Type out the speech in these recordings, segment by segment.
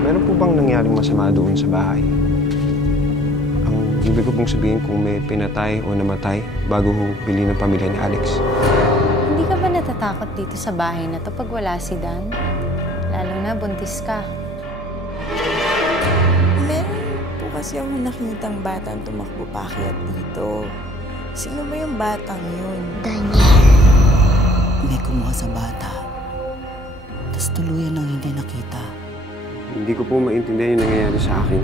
Meron po bang nangyaring masama doon sa bahay? Ang ibig ko pong sabihin kung may pinatay o namatay bago bili ng pamilya ni Alex. Hindi ka ba natatakot dito sa bahay na to pag wala si Dan? Lalo na buntis ka. Meron po kasi ako nakitang batang tumakbo paakyat dito. Sino ba yung batang yun? Daniel. May kumuha sa bata. Tapos tuluyan nang hindi nakita. Hindi ko po maintindihan yung nangyayari sa akin.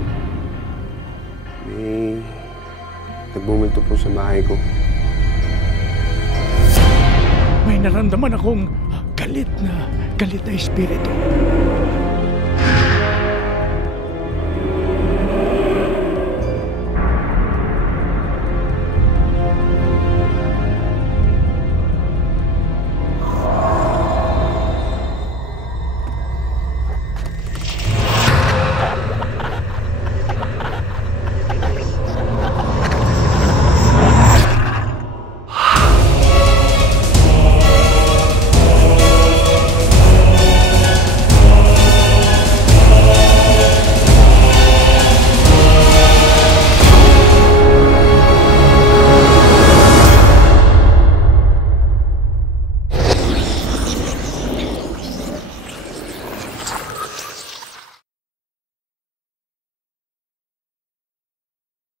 May nagbumulto po sa bahay ko. May naramdaman akong galit na espiritu.